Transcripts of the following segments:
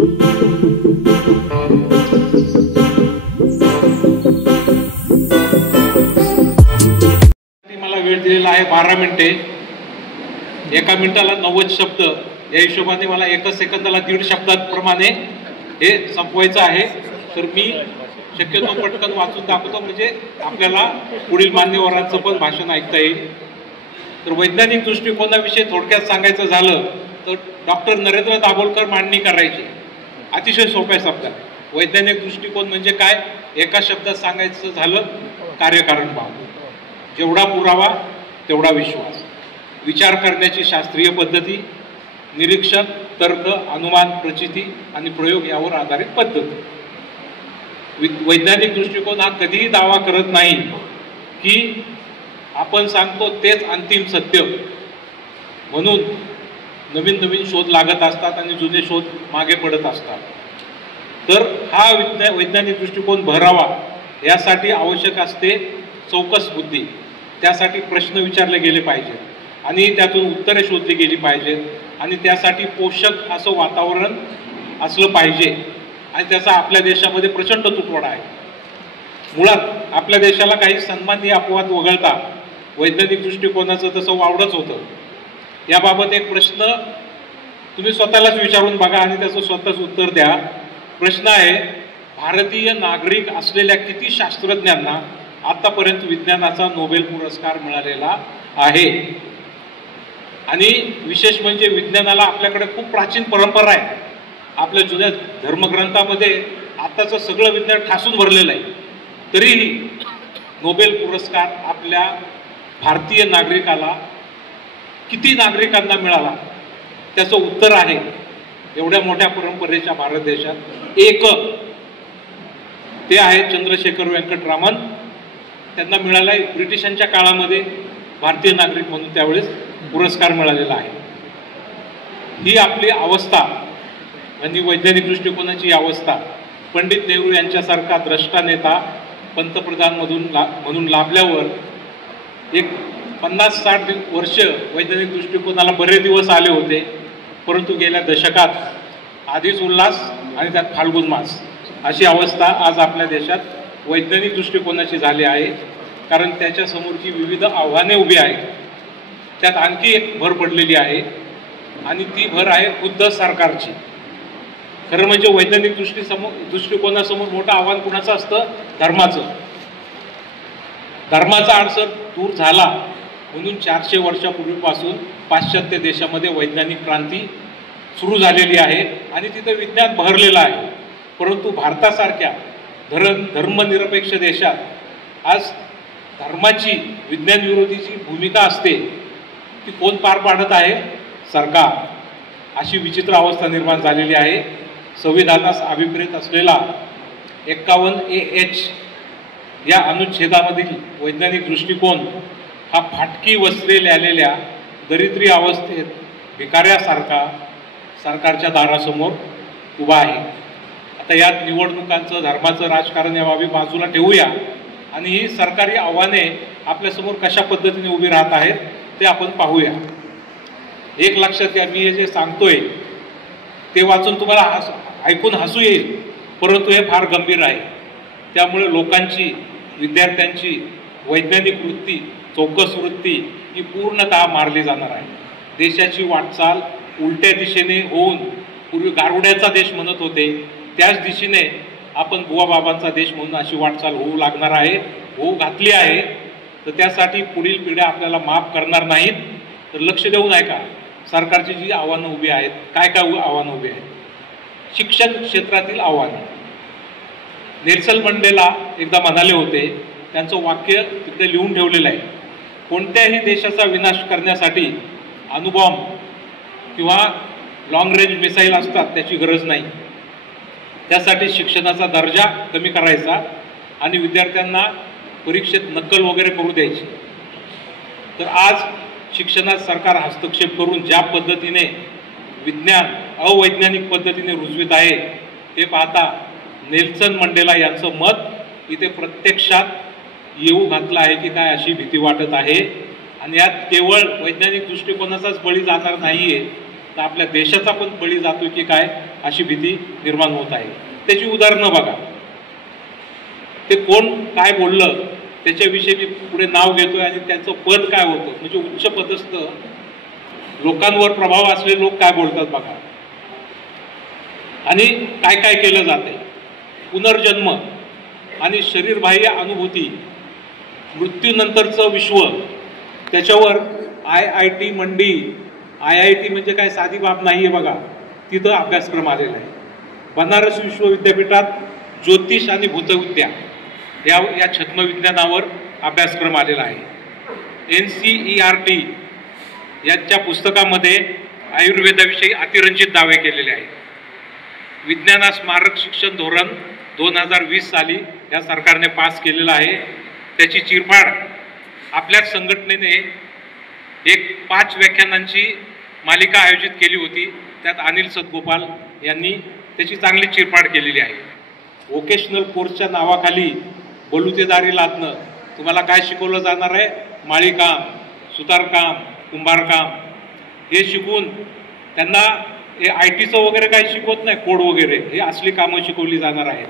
मला वेळ दिलेला आहे 12 मिनिटे, एका मिनिटाला 90 शब्द, या हिशोबाने मला 1 सेकंदाला 1.5 शब्दाप्रमाणे हे संपवायचं आहे. तर मी शक्यतो पटकन वाचून दाखवतो, म्हणजे आपल्याला पुढील मान्यवरांचं पण भाषण ऐकता येईल. तर वैज्ञानिक दृष्टिकोनाविषयी थोडक्यात सांगायचं झालं तर डॉक्टर नरेंद्र दाभोलकर मांडणी करायची अतिशय सोप्या शब्दात. वैज्ञानिक दृष्टिकोन म्हणजे काय, एका शब्दात सांगायचं झालं कार्यकारण भाव. जेवढा पुरावा तेवढा विश्वास, विचार करण्याची शास्त्रीय पद्धती, निरीक्षण, तर्क, अनुमान, प्रचिती आणि प्रयोग यावर आधारित पद्धती. वैज्ञानिक दृष्टिकोन हा कधीही दावा करत नाही की आपण सांगतो तेच अंतिम सत्य, म्हणून नवीन नवीन शोध लागत असतात आणि जुने शोध मागे पडत असतात. तर हा वैज्ञानिक दृष्टिकोन भरावा यासाठी आवश्यक असते चौकस बुद्धी. त्यासाठी प्रश्न विचारले गेले पाहिजेत आणि त्यातून उत्तरे शोधली गेली पाहिजेत आणि त्यासाठी पोषक असं वातावरण असलं पाहिजे. आणि त्याचा आपल्या देशामध्ये प्रचंड तुटवडा आहे. मुळात आपल्या देशाला काही सन्माननीय अपवाद वगळता वैज्ञानिक दृष्टिकोनाचं तसं वावडंच होतं. याबाबत एक प्रश्न तुम्ही स्वतःलाच विचारून बघा आणि त्याचं स्वतःच उत्तर द्या. प्रश्न आहे, भारतीय नागरिक असलेल्या किती शास्त्रज्ञांना आतापर्यंत विज्ञानाचा नोबेल पुरस्कार मिळालेला आहे? आणि विशेष म्हणजे विज्ञानाला आपल्याकडे खूप प्राचीन परंपरा आहे. आपल्या जुन्या धर्मग्रंथामध्ये आताचं सगळं विज्ञान ठासून भरलेलं आहे. तरीही नोबेल पुरस्कार आपल्या भारतीय नागरिकाला किती नागरिकांना मिळाला? त्याचं उत्तर आहे, एवढ्या मोठ्या परंपरेच्या भारत देशात एक, ते आहे चंद्रशेखर व्यंकटरामन. त्यांना मिळाला आहे ब्रिटिशांच्या काळामध्ये भारतीय नागरिक म्हणून त्यावेळेस पुरस्कार मिळालेला आहे. ही आपली अवस्था आणि वैज्ञानिक दृष्टिकोनाची अवस्था पंडित नेहरू यांच्यासारखा द्रष्टा नेता पंतप्रधान म्हणून लाभल्यावर एक 50-60 वर्ष वैज्ञानिक दृष्टिकोनाला बरे दिवस आले होते. परंतु गेल्या दशकात आधीच उल्हास आणि त्यात फाल्गुन मास अशी अवस्था आज आपल्या देशात वैज्ञानिक दृष्टिकोनाची झाली आहे. कारण त्याच्यासमोरची विविध आव्हाने उभी आहेत. त्यात आणखी एक भर पडलेली आहे आणि ती भर आहे खुद्द सरकारची. खरं म्हणजे वैज्ञानिक दृष्टिकोनासमोर मोठं आव्हान कुणाचं असतं? धर्माचं. धर्माचा अडसर दूर झाला म्हणून 400 वर्षापूर्वीपासून पाश्चात्य देशामध्ये वैज्ञानिक क्रांती सुरू झालेली आहे आणि तिथं विज्ञान बहरलेलं आहे. परंतु भारतासारख्या धर्मनिरपेक्ष देशात आज धर्माची विज्ञान विरोधीची भूमिका असते ती कोण पार पाडत आहे? सरकार. अशी विचित्र अवस्था निर्माण झालेली आहे. संविधानास अभिप्रेत असलेला 51AH या अनुच्छेदामधील वैज्ञानिक दृष्टिकोन हा फाटकी वस्त्रे आलेल्या दरिद्री अवस्थेत भिकाऱ्यासारखा सरकारच्या दारासमोर उभा आहे. आता यात निवडणुकांचं धर्माचं राजकारण याबाबी बाजूला ठेवूया आणि ही सरकारी आव्हाने आपल्यासमोर कशा पद्धतीने उभी राहत आहेत ते आपण पाहूया. एक लक्षात घ्या, मी हे जे सांगतोय ते वाचून तुम्हाला ऐकून हसू येईल, परंतु हे फार गंभीर आहे. त्यामुळे लोकांची, विद्यार्थ्यांची वैज्ञानिक वृत्ती, चौकस वृत्ती ही पूर्णतः मारली जाणार आहे. देशाची वाटचाल उलट्या दिशेने होऊन पूर्वी गारुड्याचा देश म्हणत होते त्याच दिशेने आपण बुवाबाबांचा देश म्हणून अशी वाटचाल होऊ लागणार आहे, होऊ घातली आहे. तर त्यासाठी पुढील पिढ्या आपल्याला माफ करणार नाहीत. तर लक्ष देऊन ऐका, सरकारची जी आव्हानं उभी आहेत, काय काय आव्हानं उभी आहेत? शिक्षण क्षेत्रातील आव्हानं. नेल्सन मंडेला एकदा म्हणाले होते, त्यांचं वाक्य तिथे लिहून ठेवलेलं आहे, कोणत्याही देशाचा विनाश करण्यासाठी अणुबॉम्ब किंवा लॉंग रेंज मिसाईल असतात त्याची गरज नाही. त्यासाठी शिक्षणाचा दर्जा कमी करायचा आणि विद्यार्थ्यांना परीक्षेत नक्कल वगैरे करू द्यायची. तर आज शिक्षणात सरकार हस्तक्षेप करून ज्या पद्धतीने विज्ञान अवैज्ञानिक पद्धतीने रुजवित आहे ते पाहता नेल्सन मंडेला यांचं मत इथे प्रत्यक्षात येऊ घातलं आहे की काय अशी भीती वाटत आहे. आणि यात केवळ वैज्ञानिक दृष्टिकोनाचाच बळी जाणार नाहीये, तर आपल्या देशाचा पण बळी जातो की काय अशी भीती निर्माण होत आहे. त्याची उदाहरणं बघा. ते कोण काय बोललं त्याच्याविषयी मी पुढे नाव घेतोय आणि त्यांचं पद काय होतं, म्हणजे उच्च पदस्थ लोकांवर प्रभाव असलेले लोक काय बोलतात बघा. आणि काय काय केलं जाते. पुनर्जन्म आणि शरीरबाह्य अनुभूती, मृत्यूनंतरचं विश्व, त्याच्यावर IIT मंडी, IIT म्हणजे काय साधी बाब नाही आहे बघा, तिथं अभ्यासक्रम आलेला आहे. बनारस विश्वविद्यापीठात ज्योतिष आणि भूतविद्या या छद्मविज्ञानावर अभ्यासक्रम आलेला आहे. NCERT यांच्या पुस्तकामध्ये आयुर्वेदाविषयी अतिरंजित दावे केलेले आहेत. विज्ञानास स्मारक शिक्षण धोरण 2020 साली या सरकारने पास केलेलं आहे. त्याची चिरफाड आपल्याच संघटनेने एक 5 व्याख्यानांची मालिका आयोजित केली होती. त्यात अनिल सतगोपाल यांनी त्याची चांगली चिरफाड केलेली आहे. व्होकेशनल कोर्सच्या नावाखाली बलुतेदारी लादणं, तुम्हाला काय शिकवलं जाणार आहे, माळीकाम, सुतारकाम, कुंभारकाम हे शिकून त्यांना हे ITचं वगैरे काही शिकवत नाही, कोड वगैरे, हे असली कामं शिकवली जाणार आहेत.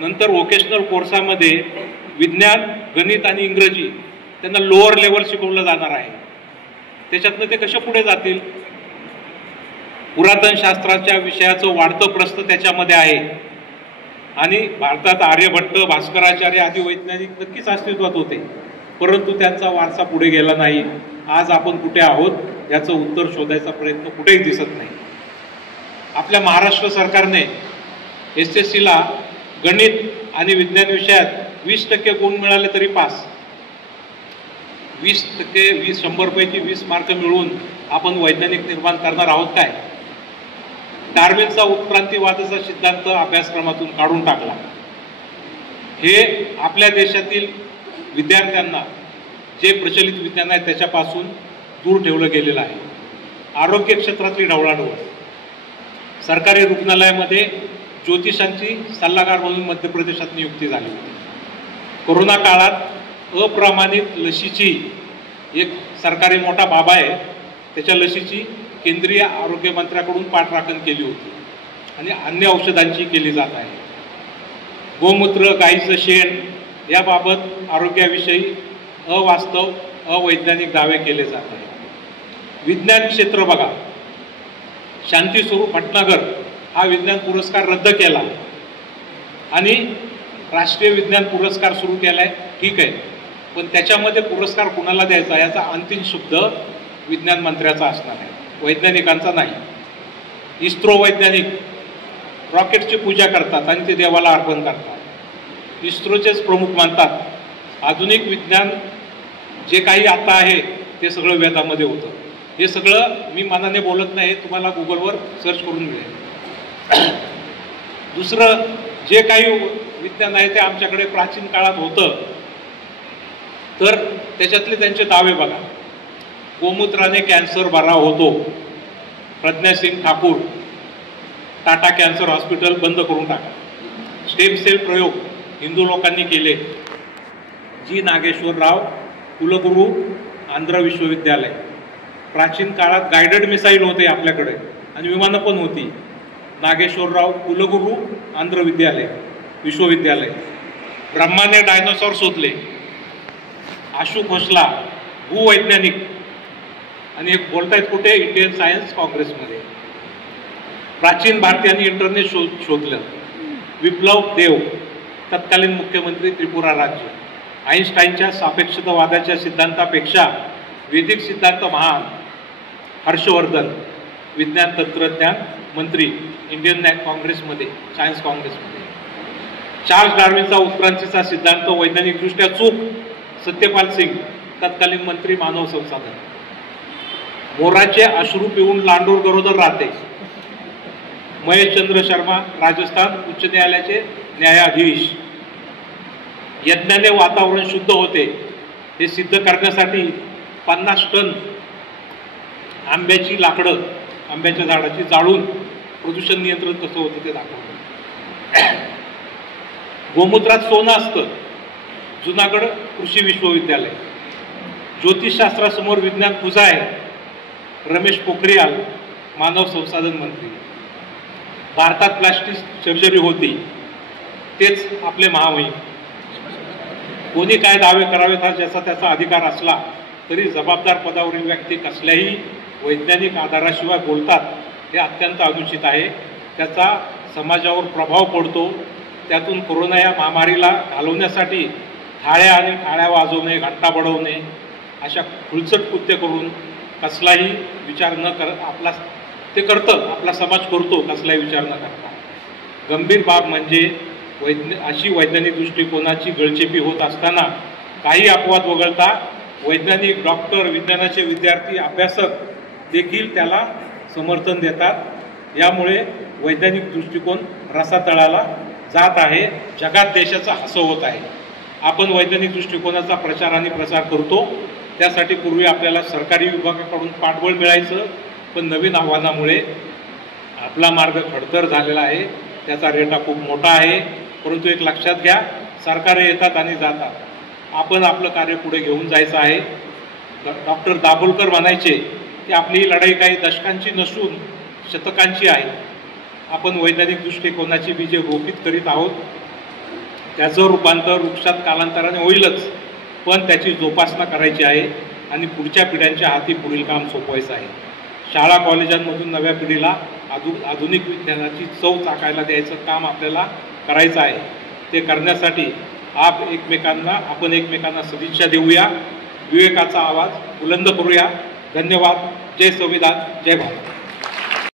नंतर व्होकेशनल कोर्सामध्ये विज्ञान, गणित आणि इंग्रजी त्यांना लोअर लेवल शिकवलं जाणार आहे. त्याच्यातनं ते कशा पुढे जातील. पुरातन शास्त्राच्या विषयाचं वाढतं प्रस्थ त्याच्यामध्ये आहे. आणि भारतात आर्यभट्ट, भास्कराचार्य आदी वैज्ञानिक नक्कीच अस्तित्वात होते, परंतु त्यांचा वारसा पुढे गेला नाही. आज आपण कुठे आहोत याचं उत्तर शोधायचा प्रयत्न कुठेही दिसत नाही. आपल्या महाराष्ट्र सरकारने SSCला गणित आणि विज्ञान विषयात 20% गुण मिळाले तरी पास. 20% 100 पैकी 20 मार्क मिळवून आपण वैज्ञानिक निर्माण करणार आहोत काय. डार्विनचा उत्क्रांतीवादाचा सिद्धांत अभ्यासक्रमातून काढून टाकला. हे आपल्या देशातील विद्यार्थ्यांना जे प्रचलित विज्ञान आहे त्याच्यापासून दूर ठेवलं गेलेलं आहे. आरोग्य क्षेत्रातली ढवळाढवळ. सरकारी रुग्णालयामध्ये ज्योतिषांची सल्लागार म्हणून मध्य प्रदेशात नियुक्ती झाली होती. कोरोना काळात अप्रमाणित लशीची एक सरकारी मोठा बाबा आहे, त्याच्या लशीची केंद्रीय आरोग्य मंत्र्याकडून पाठराखण केली होती आणि अन्य औषधांची केली जात आहे. गोमूत्र, गाईचं शेण याबाबत आरोग्याविषयी अवास्तव, अवैज्ञानिक दावे केले जात आहेत. विज्ञान क्षेत्र बघा. शांतीस्वरूप भटनागर हा विज्ञान पुरस्कार रद्द केला आणि राष्ट्रीय विज्ञान पुरस्कार सुरू केलाय, ठीक आहे, पण त्याच्यामध्ये पुरस्कार कुणाला द्यायचा याचा अंतिम शब्द विज्ञान मंत्र्याचा असणार आहे, वैज्ञानिकांचा नाही. इस्रो वैज्ञानिक रॉकेटची पूजा करतात आणि ते देवाला अर्पण करतात. इस्रोचेच प्रमुख मानतात आधुनिक विज्ञान जे काही आता आहे ते सगळं वेदामध्ये होतं. हे सगळं मी मनाने बोलत नाही, तुम्हाला गुगलवर सर्च करून मिळेल. दुसरं जे काही विज्ञान आहे ते आमच्याकडे प्राचीन काळात होतं, तर त्याच्यातले त्यांचे दावे बघा. गोमूत्राने कॅन्सर बरा होतो. प्रज्ञासिंग ठाकूर, टाटा कॅन्सर हॉस्पिटल बंद करून टाका. स्टेम सेल प्रयोग हिंदू लोकांनी केले. जी नागेश्वरराव, कुलगुरू, आंध्र विश्वविद्यालय. प्राचीन काळात गायडेड मिसाईल होते आपल्याकडे आणि विमानं पण होती. नागेश्वरराव, कुलगुरू, आंध्र विश्वविद्यालय. ब्रह्माने डायनोसॉर शोधले. आशू खोसला, भूवैज्ञानिक, आणि एक बोलतायत कुठे, इंडियन सायन्स काँग्रेसमध्ये. प्राचीन भारतीयांनी इंटरनेट शोधलं. विप्लव देव, तत्कालीन मुख्यमंत्री, त्रिपुरा राज्य. आईन्स्टाईनच्या सापेक्षतावादाच्या सिद्धांतापेक्षा वैदिक सिद्धांत महान. हर्षवर्धन, विज्ञान तंत्रज्ञान मंत्री, इंडियन काँग्रेसमध्ये, सायन्स काँग्रेसमध्ये. चार्ल्स डार्विनचा उत्क्रांतीचा सिद्धांत वैज्ञानिकदृष्ट्या चूक. सत्यपाल सिंग, तत्कालीन मंत्री, मानव संसाधन. मोराचे अश्रू पिऊन लांडोर गरोदर राहते. महेशचंद्र शर्मा, राजस्थान उच्च न्यायालयाचे न्यायाधीश. यज्ञाने वातावरण शुद्ध होते हे सिद्ध करण्यासाठी 50 टन आंब्याची लाकडं, आंब्याच्या झाडाची जाळून प्रदूषण नियंत्रण कसं होतं ते दाखवलं. गोमूत्रात सोनं असतं. जुनागड कृषी विश्वविद्यालय. ज्योतिषशास्त्रासमोर विज्ञान पूजा आहे. रमेश पोखरियाल, मानव संसाधन मंत्री. भारतात प्लास्टिक सर्जरी होती, तेच आपले महामहिम. कोणी काय दावे करावेत हा ज्याचा त्याचा अधिकार असला तरी जबाबदार पदावरील व्यक्ती कसल्याही वैज्ञानिक आधाराशिवाय बोलतात हे अत्यंत अनुचित आहे. त्याचा समाजावर प्रभाव पडतो. त्यातून कोरोना या महामारीला घालवण्यासाठी थाळ्या आणि टाळ्या वाजवणे, घंटा बडवणे अशा खुलचट कृत्य करून कसलाही विचार न कर आपला ते करतं, आपला समाज करतो कसलाही विचार न करता. गंभीर बाब म्हणजे अशी वैज्ञानिक दृष्टिकोनाची गळचेपी होत असताना काही अपवाद वगळता वैज्ञानिक, डॉक्टर, विज्ञानाचे विद्यार्थी, अभ्यासक देखील त्याला समर्थन देतात. यामुळे वैज्ञानिक दृष्टिकोन रसातळाला जात आहे. जगात देशाचा हसं होत आहे. आपण वैज्ञानिक दृष्टिकोनाचा प्रचार आणि प्रसार करतो. त्यासाठी पूर्वी आपल्याला सरकारी विभागाकडून पाठबळ मिळायचं, पण नवीन आव्हानामुळे आपला मार्ग खडतर झालेला आहे. त्याचा रेटा खूप मोठा आहे. परंतु एक लक्षात घ्या, सरकारे येतात आणि जातात. आपण आपलं कार्य पुढे घेऊन जायचं आहे. डॉक्टर दाभोलकर म्हणायचे की आपली ही लढाई काही दशकांची नसून शतकांची आहे. आपण वैज्ञानिक दृष्टिकोनाची बीजे रोपित करीत आहोत. त्याचं रूपांतर वृक्षात कालांतराने होईलच, पण त्याची जोपासना करायची आहे आणि पुढच्या पिढ्यांच्या हाती पुढील काम सोपवायचं आहे. शाळा कॉलेजांमधून नव्या पिढीला आधुनिक विज्ञानाची चव चाकायला द्यायचं काम आपल्याला करायचं आहे. ते करण्यासाठी आपण एकमेकांना सदिच्छा देऊया, विवेकाचा आवाज बुलंद करूया. धन्यवाद. जय संविधान, जय भारत.